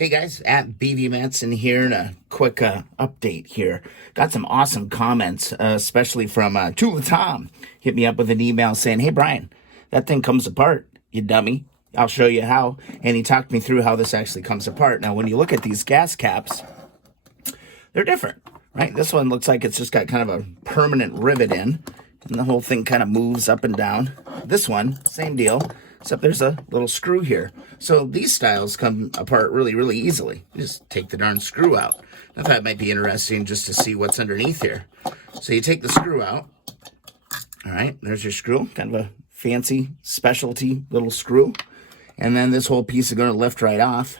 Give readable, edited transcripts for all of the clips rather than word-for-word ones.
Hey guys, at BV Matson here, and a quick update here. Got some awesome comments, especially from Tula Tom. Hit me up with an email saying, "Hey Brian, that thing comes apart, you dummy. I'll show you how." And he talked me through how this actually comes apart. Now, when you look at these gas caps, they're different, right? This one looks like it's just got kind of a permanent rivet in, and the whole thing kind of moves up and down. This one, same deal, except there's a little screw here. So these styles come apart really, really easily. You just take the darn screw out. I thought it might be interesting just to see what's underneath here. So you take the screw out. All right, there's your screw, kind of a fancy specialty little screw. And then this whole piece is going to lift right off.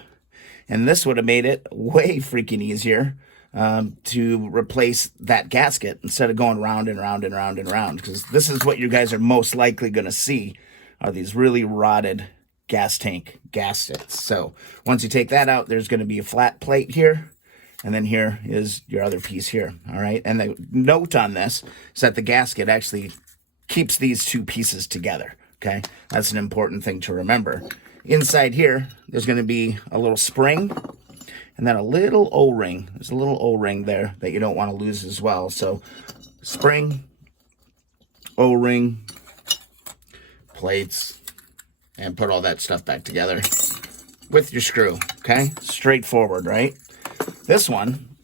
And this would have made it way freaking easier to replace that gasket instead of going round and round and round and round, because this is what you guys are most likely going to see are these really rotted gas tank gaskets. So once you take that out, there's going to be a flat plate here, and then here is your other piece here. All right, and the note on this is that the gasket actually keeps these two pieces together. Okay, that's an important thing to remember. Inside here, there's going to be a little spring and then a little O-ring. There's a little O-ring there that you don't want to lose as well. So spring, O-ring, plates, and put all that stuff back together with your screw. Okay, straightforward, right? This one,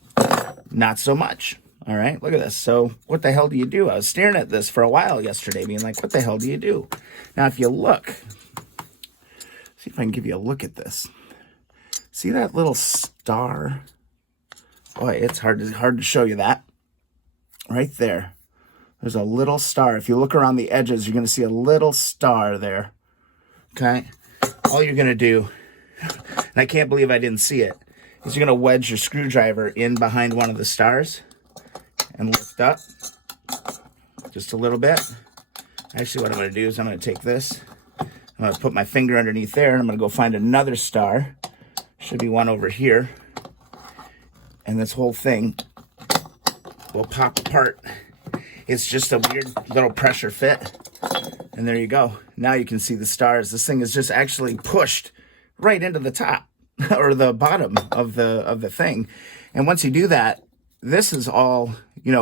not so much. All right, look at this. So what the hell do you do? I was staring at this for a while yesterday, being like, what the hell do you do? Now, if you look, see if I can give you a look at this. See that little star? Boy, it's hard to show you that. Right there. There's a little star. If you look around the edges, you're going to see a little star there. Okay? All you're going to do, and I can't believe I didn't see it, is you're going to wedge your screwdriver in behind one of the stars and lift up just a little bit. Actually, what I'm going to do is I'm going to take this. I'm going to put my finger underneath there, and I'm going to go find another star. Should be one over here. And this whole thing will pop apart. It's just a weird little pressure fit. And there you go. Now you can see the stars. This thing is just actually pushed right into the top or the bottom of the thing. And once you do that, this is all,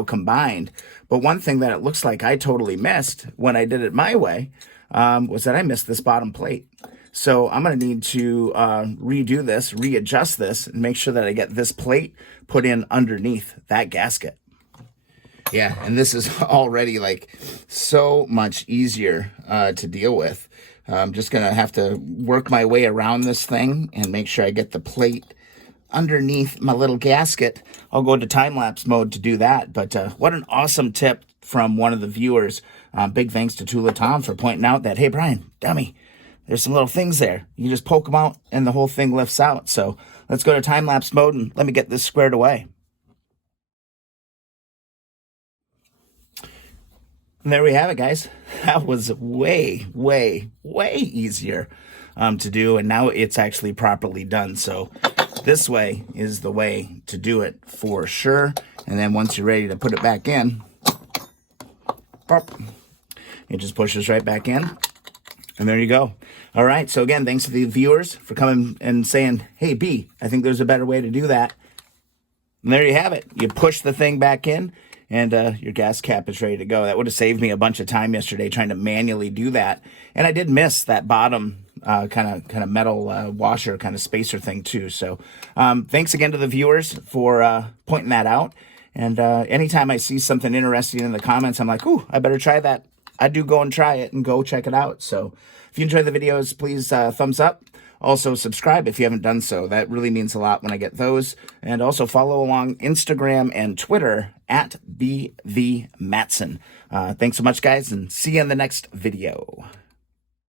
combined. But one thing that it looks like I totally missed when I did it my way was that I missed this bottom plate. So I'm going to need to redo this, readjust this, and make sure that I get this plate put in underneath that gasket. Yeah, and this is already like so much easier to deal with. I'm just going to have to work my way around this thing and make sure I get the plate underneath my little gasket. I'll go to time-lapse mode to do that. But what an awesome tip from one of the viewers. Big thanks to Tula Tom for pointing out that, hey, Brian, dummy, there's some little things there. You just poke them out and the whole thing lifts out. So let's go to time-lapse mode and let me get this squared away. And there we have it, guys. That was way, way, way easier to do. And now it's actually properly done. So this way is the way to do it for sure. And then once you're ready to put it back in, pop, it just pushes right back in. And there you go. All right. So again, thanks to the viewers for coming and saying, hey, B, I think there's a better way to do that. And there you have it. You push the thing back in and your gas cap is ready to go. That would have saved me a bunch of time yesterday trying to manually do that. And I did miss that bottom kind of metal washer kind of spacer thing too. So thanks again to the viewers for pointing that out. And anytime I see something interesting in the comments, I'm like, ooh, I better try that. I do go and try it and go check it out. So if you enjoy the videos, please thumbs up. Also subscribe if you haven't done so. That really means a lot when I get those. And also follow along Instagram and Twitter at BV Matson. Thanks so much, guys, and see you in the next video.